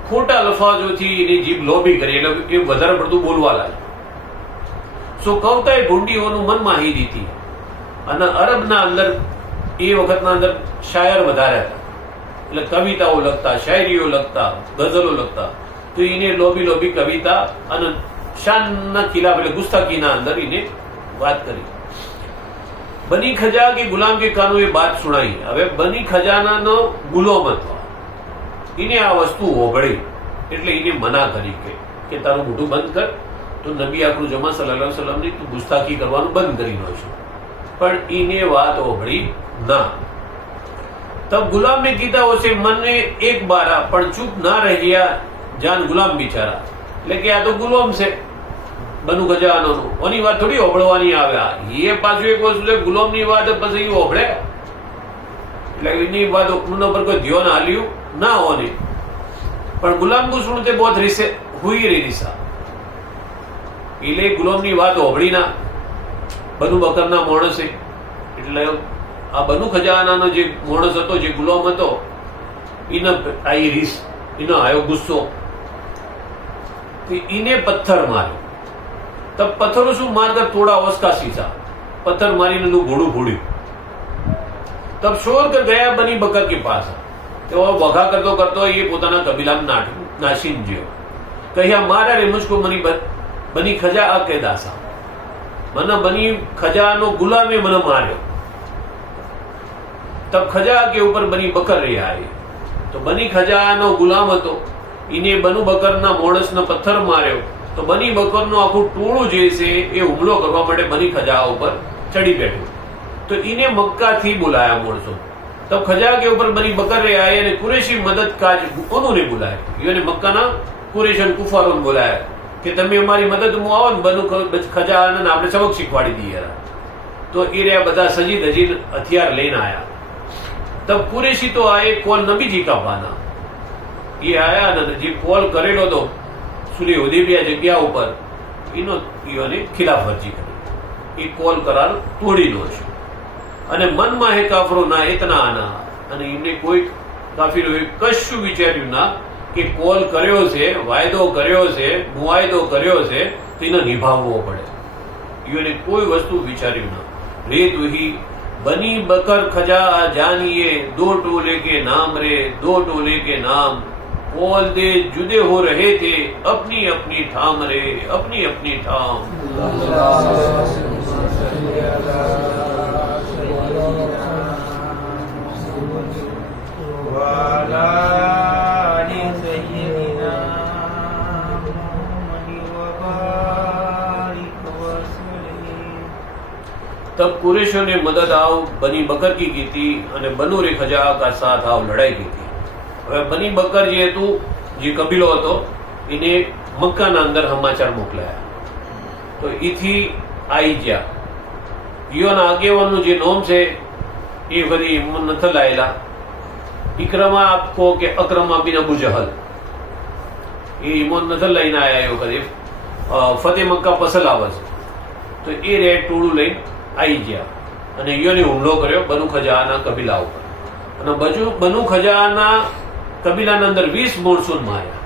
ખોટા લફાજોથી એની જીભ લોભી કરી, એટલે એ વધારે પડતું બોલવા લાગ્યું. સો કવતાએ ભૂંડીઓનું મન માહી દીધી અને અરબના અંદર એ વખતના અંદર શાયર વધારે હતા, એટલે કવિતાઓ લખતા, શાયરીઓ લખતા, ગઝલો લખતા. તો એને લોબી લોબી કવિતા અને શાનના ખિલાફ એટલે ગુસ્તાખીના અંદર એને વાત કરી. બની ખજા કે ગુલામ કે કાનો એ બાત સુણાઈ. હવે બની ખજાનાનો ગુલામ હતો, એને આ વસ્તુ ઓગળી એટલે એને મના કરી કે તારું મોઢું બંધ કર. તો નબી આખરું જમા સલ્લલ્લાહુ અલૈહિ વસલ્લમની તું ગુસ્તાખી કરવાનું બંધ કરી નાખ્યું. પણ એને વાત ઓગળી ના. તબ ગુલામ ને કીધા ઓસે મને એક બારા પણ ચૂપ ના રહ્યા જાન ગુલામ બિચારા. એટલે કે આ તો ગુલામ છે બનુ ખજાનો, ઓની વાત થોડી ઓભળવાની આવ્યા. એ પાછું એક વસ્તુ છે, ગુલામની વાત પછી એ ઓભળે એટલે એની વાત પર કોઈ ધ્યાન હાલ્યું ના હોને. પણ ગુલામ કો સુનતે બહોત રીસે હુઈ રે રીસા. એટલે ગુલામની વાત ઓભળી ના બનુ બકરના માણસે. એટલે આ બનુ ખજાનાનો જે માણસ હતો, જે ગુલામ હતો, એને આઈ રીસ, એનો આયો ગુસ્સો કે એને પથ્થર માર્યો. તબ પથ્થરો શું મારકર થોડા ઓસકા સીસા, પથ્થર મારીને એનું ઘોડું ફોડ્યું. તબ શોર કર ગયા બની બકર કે પાસ. તેઓ વઘા કરતો કરતો એ પોતાના કબીલામાં નાસીન ગયો. કહ્યા મારા રે મુજકો બની ખજા આ કે દાસા, મને બની ખજાનો ગુલામે મને માર્યો. તબ ખજા કે ઉપર બની બકર રહ્યા. તો બની ખજાનો ગુલામ હતો, એને બનુ બકરના માણસને પથ્થર માર્યો. તો બની બકરનું આખું ટોળું જે છે એ હુમલો કરવા માટે બની ખજા ઉપર ચડી બેઠું. તો એને મક્કાથી બોલાયા માણસો. તબ ખજા કે ઉપર બની બકર રે આયે અને કુરેશી મદદ કાજ ઉन्होंने बुलाया. એને મક્કાના કુરેશન કુફારોને બોલાયા કે તમે અમારી મદદમાં આવો ને બનુ ખજાને આપણે સબક શીખવાડી દઈએ. તો એ રહ્યા બધા સજી ધજી હથિયાર લઈને આયા. તબ કુરેશી તો આયે કોલ નબીજી કા પાના. એ આયા ને જે કોલ કરેલો હતો સુલી હુદૈબિયા જગ્યા ઉપર, એનો ખિલાફ વર્જી કરી. એ કોલ કરાર તોડીનો છે. અને મનમાં હે કાફરો ના એતના આના. અને એમને કોઈ કાફીરોએ કશું વિચાર્યું ના કે કોલ કર્યો છે, વાયદો કર્યો છે, મુવાયદો કર્યો છે, તો એને નિભાવવો પડે. એને કોઈ વસ્તુ વિચાર્યું ના. રે તુહી બની બકર ખજા જાનિए दो टोले के नाम रे, दो टोले के नाम कोल दे जुदे हो रहे थे अपनी अपनी ठाम रे, अपनी अपनी ठाम. तब कुरैशों ने मदद आओ बनी बकर की थी અને બનુ રે ખજા કા સાથ આવ લડાઈ की थी. હવે બની બકર જે હતું, જે કબીલો હતો, એને મક્કાના અંદર સમાચાર મોકલાયા. તો એથી આવી ગયા. ઈયોના આગેવાનનું જે નામ છે એ ફરી નથી લાયેલા. ઇક્રમા આપકો કે અક્રમા બિન અબુ જહલ, એ ઈમોન નથી લઈને આવ્યા. એ વખતે ફતેહ મક્કા પસલ આવે છે. તો એ રેડ ટોળું લઈને આવી ગયા અને ઈયોને હુમલો કર્યો બનુ ખજાના કબીલા ઉપર. અને બનુ ખજાના કબીલાના અંદર 20 માણસો માર્યા.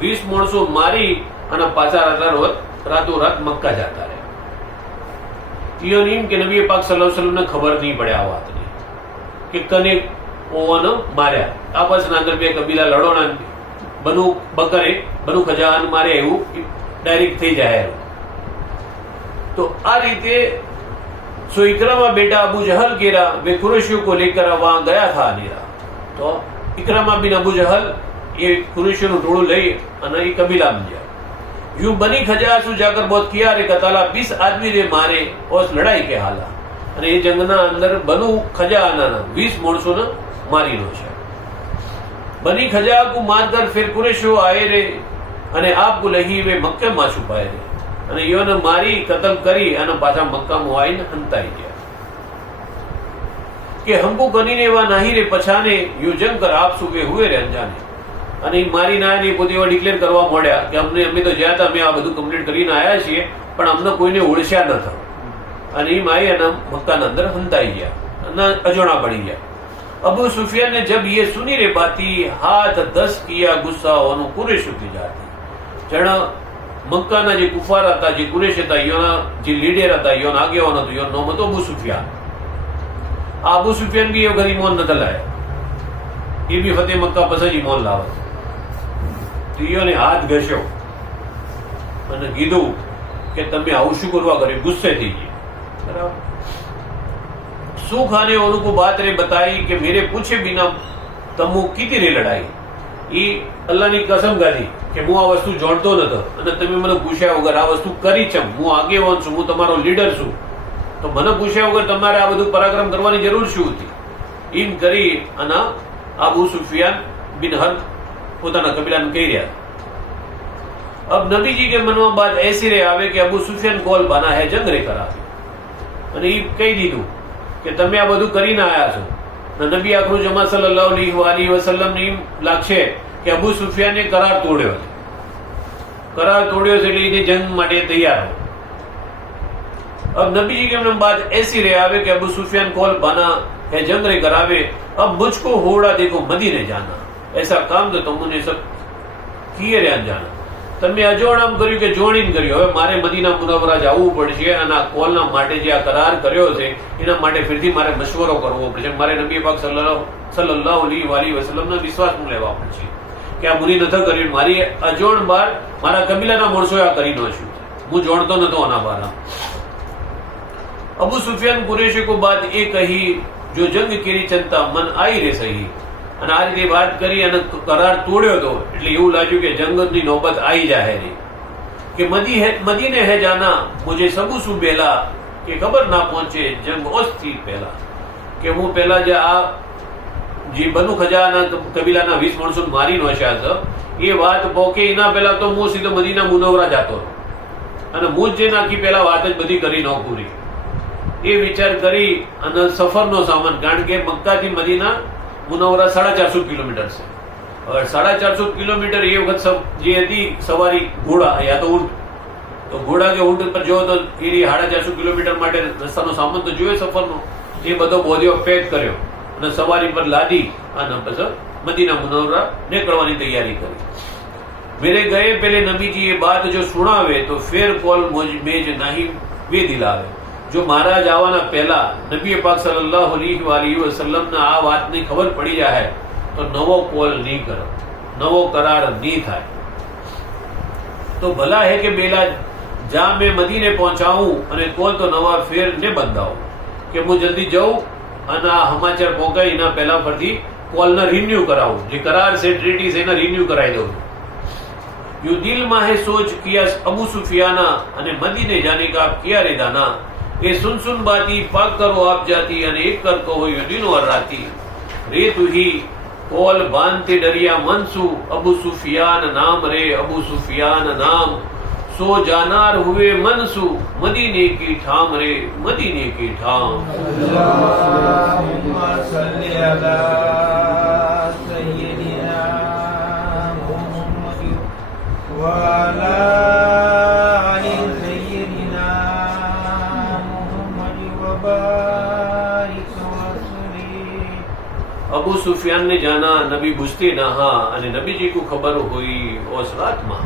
20 માણસો મારી અને પાછા રાતોરાત મક્કા જતા રહ્યા. ઈયોને એમ કે નબી પાક સલ્લલ્લાહુ અલૈહિ વસલ્લમને ખબર નહીં પડે આ વાતની કે કને ઓવાનો માર્યા. આપસના અંદર બે કબીલા લડોના, બનુ બકરે બનુ ખજાન મારે એવું ડાયરેક્ટ થઈ જાય. तो आ रीते सो इकरमा बेटा अबू जहल केरा वे कुरैशियों को लेकर वहां गया था अनेरा. तो इकरमा बिन अबू जहल ये कुरैशियों નું ટોળું લઈ અને એ કબીલામાં ગયા. यूं बनी खजा सु जाकर बहुत किया रे कताला 20 आदमी रे मारे और लड़ाई के हाला. અને એ જંગના અંદર બનુ ખજાના 20 માણસોને મારીનો છે. બની ખજા કો મારકર फिर कुरैशियों आए रे અને આપકો લહી વે મક્કે માં છુપાए રે. અને ઈયોને મારી કતલ કરી અને પાછા મક્કામાં આવીને હંતાઈ ગયા કે હમકો કરીને એવા નહીં રે પછાને યુ જંગ કર આપ સુબે હુએ રે અંજાને. અને એ મારી ના એ પોતે એવા ડિક્લેર કરવા માંડ્યા કે અમે તો જ્યાં હતા અમે આ બધું કમ્પ્લીટ કરીને આવ્યા છીએ, પણ અમને કોઈને ઓળખ્યા ન થયું. અને એ મારી અને મક્કાના અંદર હંતાઈ ગયા અને અજોણા પડી ગયા. અબુ સુફિયાન ને જબ ये सुनी रे बाती हाथ 10 किया गुस्सा होनो कुरैश की जाती. જણ મક્કાના જે કુફાર હતા, જે કુરેશ હતા, ઈયોના જે લીડર હતા, ઈયોનો આગેવાન હતો, ઈયોનો નામ હતો અબુ સુફિયાન. આ અબુ સુફિયાન બી એ વખત ઈમાન નતા લાયા. એ બી ફતેહ મક્કા પછી જ ઈમાન લાવે. તો ઈયોને હાથ ઘસ્યો અને કીધું કે તમે આવું શું કરવા કર્યું? ગુસ્સે થઈ ગઈ. बराबर. सुख आने वालों को बात रे बताई कि मेरे पूछे बिना तमो कीती रे लड़ाई. ई अल्लाहनी कसम गाधी કે હું આ વસ્તુ જોડતો નતો અને તમે મને પૂછ્યા વગર આ વસ્તુ કરી છે. હું આગેવાન છું, હું તમારો લીડર છું, તો મને પૂછ્યા વગર તમારે આ બધું પરાક્રમ કરવાની જરૂર શું હતી? એમ કરી અને અબુ સુફિયાન બિન હર્બ પોતાના કબીલાને કહી રહ્યા. अब नबी जी के मन में बात ऐसी रे आवे कि अबू सुफियान कोल बना है जंग रे करावे અને એ કહી દીધું કે તમે આ બધું કરીને આયા છો. નબી આખરું જમા સલ્લલ્લાહુ અલૈહિ વસલ્લમ ને એમ લાગશે કે અબુ સુફિયાને કરાર તોડ્યો છે. કરાર તોડ્યો છે એટલે એને જંગ માટે તૈયાર હો. अब नबी जी के मन में बात ऐसी रे आवे कि अबू सुफियान कोल बना है जंग रे करावे. अब मुझको होड़ा देखो मदीने जाना, ऐसा काम तो तुमने सब किए रे जाना. તમે અજોડામ કર્યું કે જોડીને કર્યું. હવે મારે મદીના મુનવ્વરા જવું પડશે અને આ કોલના માટે જે આ કરાર કર્યો છે એના માટે ફરીથી મારે મશવરો કરવો પડશે. મારે નબી પાક સલ્લલ્લાહુ અલૈહિ વસલ્લમનો વિશ્વાસ લેવા પડશે કે આ મુની નથી કર્યું. મારી અજોડ બાર મારા કબીલાના માણસોએ આ કરી નાખ્યું. હું જોડતો નતો આના બાર. અબુ સુફિયાન કુરેશી કો બાત એ કહી જો જંગ કેરી ચંતા મન આઈ રે સહી. અને આ રીતે વાત કરી અને કરાર તોડ્યો હતો એટલે એવું લાગ્યું કે જંગની નોબત આવી જાય રે કે મદીને હે જાના મુझे सबू सु बेला કે ખબર ના પહોંચે જંગ ઓસ્તી પહેલા કે હું પહેલા જે આ જે બનુ ખજાના કબીલાના 20 માણસો મારી નોશ્યા છે એ વાત પોકે એના પહેલા તો હું સીધો મદીના મુનવ્વરા જતો અને હું જે નાખી પહેલા વાત જ બધી કરી ન પૂરી. એ વિચાર કરી અને સફરનો સામાન, કારણ કે મક્કાથી મદીના મુનવ્વરા 450 કિલોમીટર છે. હવે 450 કિલોમીટર એ વખત જે હતી સવારી ઘોડા યા તો ઊંટ, તો ઘોડા કે ઊંટ પર જો તો એ 450 કિલોમીટર માટે રસ્તાનો સામાન તો જોઈએ સફરનો. એ બધો બોધ્યો પેક કર્યો અને સવારી પર લાદી અને પછી મદીના મુનવ્વરા નીકળવાની તૈયારી કરી. मेरे गए पहले नबी जी ये बात जो सुनावे तो फिर कॉल मेज नहीं वे दिलावे. जो महाराज आवाना पहला नबी पाक सल्लल्लाहु अलैहि वसल्लम ने आ बात नहीं खबर पड़ी जाए तो नवो कॉल नहीं करो, नवो करार नहीं थाय. तो भला है कि बेला जा मैं मदीने पहुंचाऊं અને કોલ તો નવા ફેર ને બંધાવું કે હું જલ્દી જાઉં અને આ સમાચાર પહોંચાય એના પહેલા ફરથી કોલને રિન્યુ કરાવું. જે કરાર છે ટ્રીટી છે એને રિન્યુ કરાવી દઉં. यूं दिल माहे सोच किया अबू सुफियाना અને મદીને जाने का आप किया रे दाना. ये सुन सुन बाती पाक करो आप जाती અને एक कर कहो यो दिन और राती. रे तू ही कोल बांधते डरिया मनसू अबू सुफियान नाम रे अबू सुफियान नाम. सो जानार हुए मनसू मदीने की ठाम रे मदीने की ठाम. अल्लाहुम्मा सल्ली अला सय्यिदिना मुहम्मद व अला आलि सय्यिदिना मुहम्मद व बारिक वसल्लिम. अबू सुफियान ने जाना नबी बुझते नहा અને નબીજી को खबर हुई उस रात में.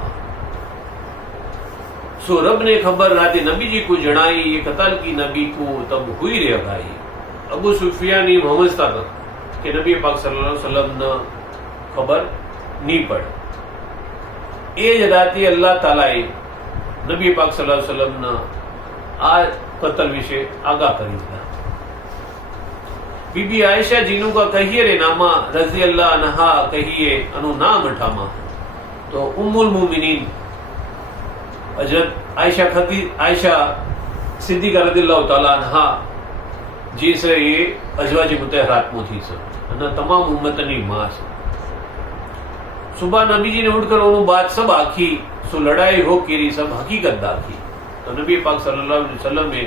सो रब ने खबर राते नबी जी को जनाई ये कतल की नबी को तब हुई रे भाई. अबू सुफियान ने समझता था कि नबी पाक सल्लल्लाहु अलैहि वसल्लम ने खबर नहीं पड़. ए ज राते अल्लाह तालाए नबी पाक सल्लल्लाहु अलैहि वसल्लम ने आ कतल विषय आगाह કરી દીધા. बीबी आयशा जीनू का कहिए रे नामा रजी अल्लाह अनहा कहिए अनु नाम अठामा. तो उम्मुल मोमिनीन हजरत आयशा सिद्दीका रदियल्लाहु ताला अन्हा जी से ये अजवाज मुतहरात में थी सर અને તમામ ઉમ્મતની માં છે. सुबह नबी जी ने उठकर उन्होंने बात सब आखी. सो लड़ाई हो केरी सब हकीकत दाखी. तो नबी पाक सल्लल्लाहु अलैहि वसल्लम में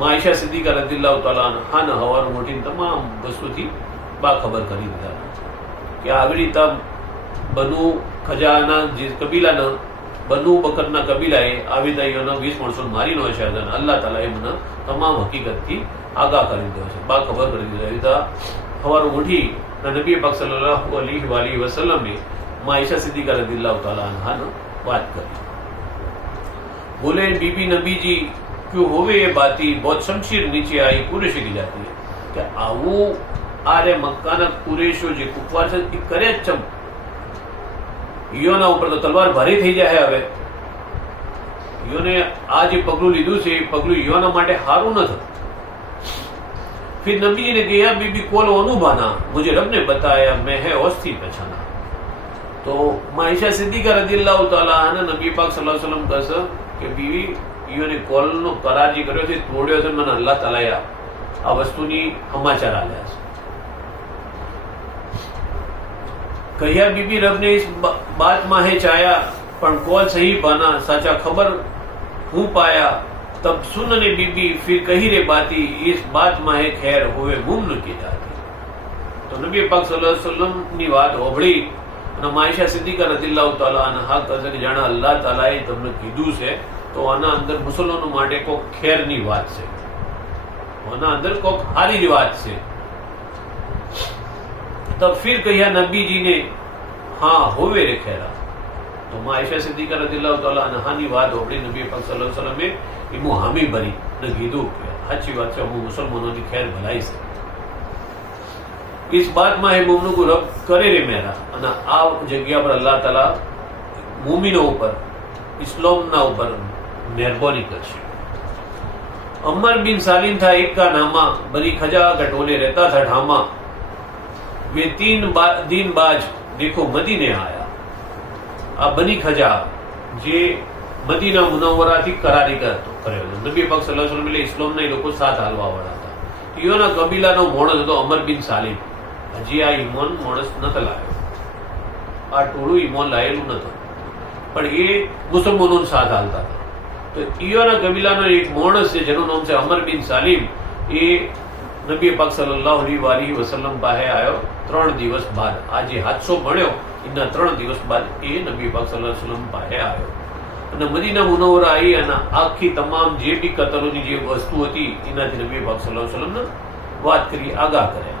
मां आयशा सिद्दीका रदियल्लाहु ताला अन्हा ने हवार मोटी તમામ વસ્તુથી બાખબર કરી દીધા કે આગળી તમ બનુ ખજાના જે કબીલાના બનુ બકરના કબીલાએ આવી દઈઓનો 20 માણસો મારી નો છે અને અલ્લાહ તાલાએ મને તમામ હકીકતથી આગાહ કરી દીધો છે, બાખબર કરી દીધો. હવારો ઉઠી નબી પાક સલ્લલ્લાહુ અલૈહિ વસલ્લમે માં આયશા સિદ્દીકા રદિયલ્લાહુ તાલા અન્હાને વાત કરી. बोले बीबी नबी जी क्यों होवे ये बाती, बहुत शमशीर नीचे आई कुरेशी की जाती है कि आवू आरे मक्काना कुरेशो जे उपवार છે એ કરે જ ચમ, ઈયોના ઉપર તો તલવાર ભારી થઈ જાય હવે, ઈયોને આ જે પગલું લીધું છે એ પગલું ઈયોના માટે સારું ન થતું. फिर नबी जी ने कहा बीबी कौन अनुभाना, मुझे रब ने बताया मैं है औस्थी पहचाना. तो माइशा सिद्दीका रदियल्लाहु ताला अन्हा नबी पाक सल्लल्लाहु अलैहि वसल्लम કહે કે બીવી ઈયોને કોલનો કરાર જે કર્યો છે તોડ્યો છે, મને અલ્લાહ તાલાએ આ વસ્તુની સમાચાર આલ્યા છે. कहिया बीबी रब ने इस बात माहे चाया पण कौल सही बना, साचा खबर हूँ पाया तब सुन ने बीबी फिर कही रे बाती, इस बात माहे खैर होवे मुमन की जाती. तो नबी पाक सल्लल्लाहु अलैहि वसल्लम ની વાત હોબળી અને માઈશા સિદ્દીકા રદિયલ્લાહુ તાલા અન્હા કહે કે જાણે અલ્લાહ તાલાએ તમને કીધું છે તો આના અંદર મુસલમાનો માટે કોક ખેરની વાત છે, આના અંદર કોક સારી વાત છે. तब फिर कहिया नबी जी ने हाँ होवे रे खेरा. तो मां आयशा सिद्दीका रदियल्लाहु ताला अन्हा ની વાત હોબળી નબી પાક સલ્લલ્લાહુ अलैहि वसल्लम એ મુ હામી ભરી ને કીધું કે સાચી વાત છે, હું મુસલમાનોની ખેર ભલાઈ છે. इस बात में है मुमनु को रब करे रे मेरा અને આ જગ્યા પર અલ્લાહ તાલા મુમિનો ઉપર इस्लामना ऊपर मेहरबानी करशे. अमर बिन सालिम था एक का नामा, बनी खजा गटोले रहता था ढामा. वे 3 दिन बाद देखो मदीने आया. आ बनी खजा जे मदीना मुनव्वरा थी करारी करतो કર્યો. નબી પાક સલ્લલ્લાહુ અલૈહિ વસલ્લમ ઇસ્લામના લોકો સાથ હાલવા વાળા હતા. ઈયોના કબીલાનો માણસ હતો અમર બિન સાલિમ. હજી આ ઈમાન માણસ નતો લાવ્યો, આ ટોળું ઈમાન લાયેલું નતું, પણ એ મુસલમાનોનો સાથ હાલતા હતા. તો ઈયોના કબીલાનો એક માણસ છે જેનું નામ છે અમર બિન સાલિમ. એ નબી પાક સલ્લલ્લાહુ અલૈહિ વસલ્લમ પાસે આવ્યો 3 દિવસ બાદ. આ જે હાદસો બન્યો એના 3 દિવસ બાદ એ નબી પાક સલ્લલ્લાહુ અલૈહિ વસલ્લમ પાસે આવ્યો અને મદીના મુનવ્વરા આવી અને આખી તમામ જે બી કતલોની જે વસ્તુ હતી એનાથી નબી પાક સલ્લલ્લાહુ અલૈહિ વસલ્લમને વાત કરી, આગાહ કર્યા.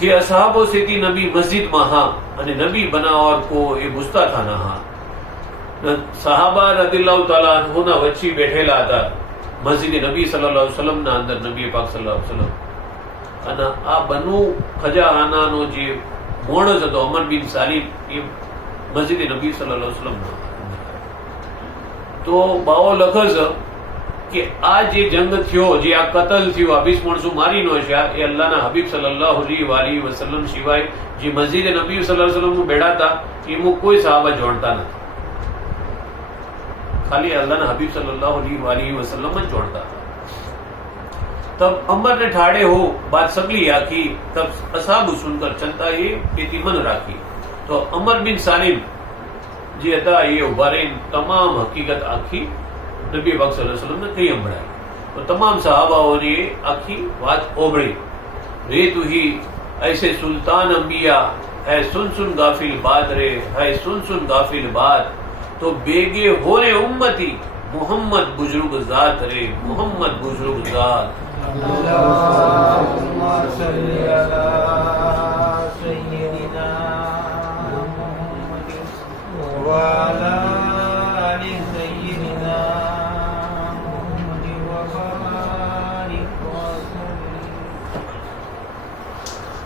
જે અસહાબો से थी नबी मस्जिद में हाँ અને નબી બનાવર को એ પૂછતા था ना हाँ. સહાબા રદિયલ્લાહુ તાલા અન્હુના વચ્ચે બેઠેલા હતા મસ્જિદ નબી સલ્લલ્લાહુ અલૈહિ વસલ્લમ ના અંદર. નબી પાક સલ્લલ્લાહુ અલૈહિ વસલ્લમ અને આ બનુ ખજાહાનાનો જે માણસ હતો અમર બિન સાલિમ એ મસ્જિદ નબી સલ્લલ્લાહુ અલૈહિ વસલ્લમ. તો બાવો લખે છે કે આ જે જંગ થયો, જે આ કતલ થયો, આ 20 માણસો મારી નો છે, એ અલ્લાહના હબીબ સલ્લલ્લાહુ અલૈહિ વસલ્લમ સિવાય જે મસ્જિદ નબી સલ્લલ્લાહુ અલૈહિ વસલ્લમ બેઠા હતા એમાં કોઈ સહાબા જોડતા નથી, खाली अल्लाह हबीब सल्लल्लाहु अलैहि वसल्लम में जोड़ता था. तब अमर ने ठाड़े हो बात सगली आखी. तब असहाब सुनकर चलता ये पेती मन राखी. तो अमर बिन सालिम जे था ये उभा रही तमाम हकीकत आखी नबी पाक सल्लल्लाहु अलैहि वसल्लम ने कई संभळाई. तो तमाम सहाबाओनी आखी बात ओबड़ी. रे तू ही ऐसे सुल्तान अंबिया है, सुन सुन गाफिल बात रे है, सुन सुन गाफिल बात. तो बेगे हो रे उम्मती मोहम्मद बुजुर्ग जात रे, मोहम्मद बुजुर्ग जात.